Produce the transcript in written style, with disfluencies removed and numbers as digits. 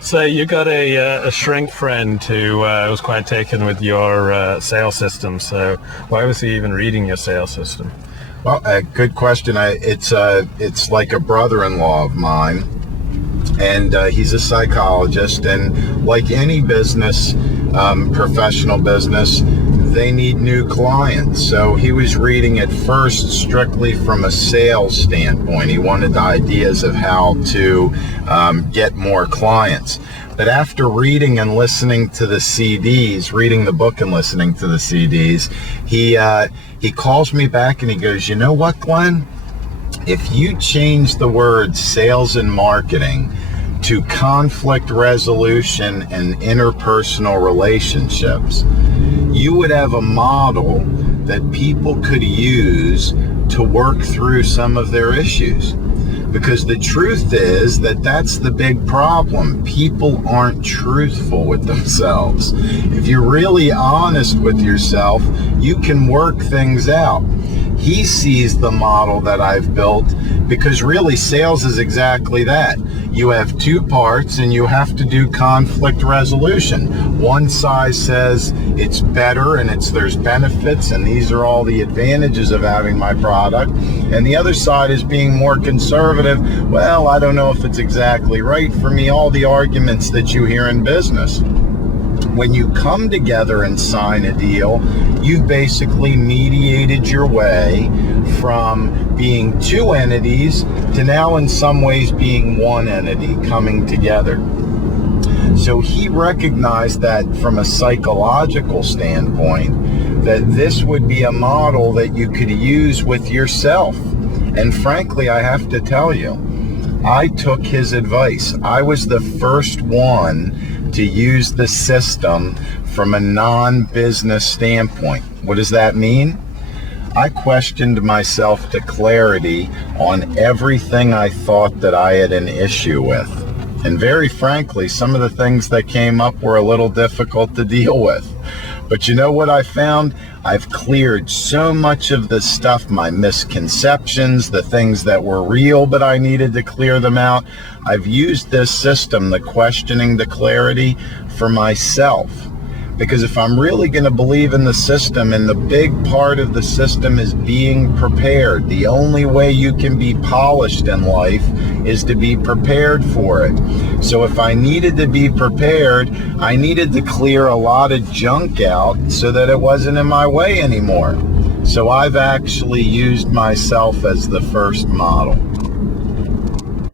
So you got a shrink friend who was quite taken with your sales system. So why was he even reading your sales system? Well, good question. It's like a brother-in-law of mine, and he's a psychologist. And like any business, professional business, they need new clients. So he was reading it first strictly from a sales standpoint. He wanted ideas of how to get more clients. But after reading and listening to the CDs, reading the book and listening to the CDs, he calls me back and he goes, "You know what, Glenn? If you change the words sales and marketing to conflict resolution and interpersonal relationships, you would have a model that people could use to work through some of their issues." Because the truth is that that's the big problem. People aren't truthful with themselves. If you're really honest with yourself, you can work things out. He sees the model that I've built because really sales is exactly that. You have two parts and you have to do conflict resolution. One side says it's better and there's benefits and these are all the advantages of having my product. And the other side is being more conservative. Well, I don't know if it's exactly right for me. All the arguments that you hear in business. When you come together and sign a deal, you've basically mediated your way from being two entities to now in some ways being one entity coming together. So he recognized that from a psychological standpoint, that this would be a model that you could use with yourself. And frankly, I have to tell you, I took his advice. I was the first one to use the system from a non-business standpoint. What does that mean? I questioned myself to clarity on everything I thought that I had an issue with. And very frankly, some of the things that came up were a little difficult to deal with. But you know what I found? I've cleared so much of the stuff, my misconceptions, the things that were real, but I needed to clear them out. I've used this system, the questioning, the clarity, for myself. Because if I'm really going to believe in the system, and the big part of the system is being prepared, the only way you can be polished in life is to be prepared for it. So if I needed to be prepared, I needed to clear a lot of junk out so that it wasn't in my way anymore. So I've actually used myself as the first model.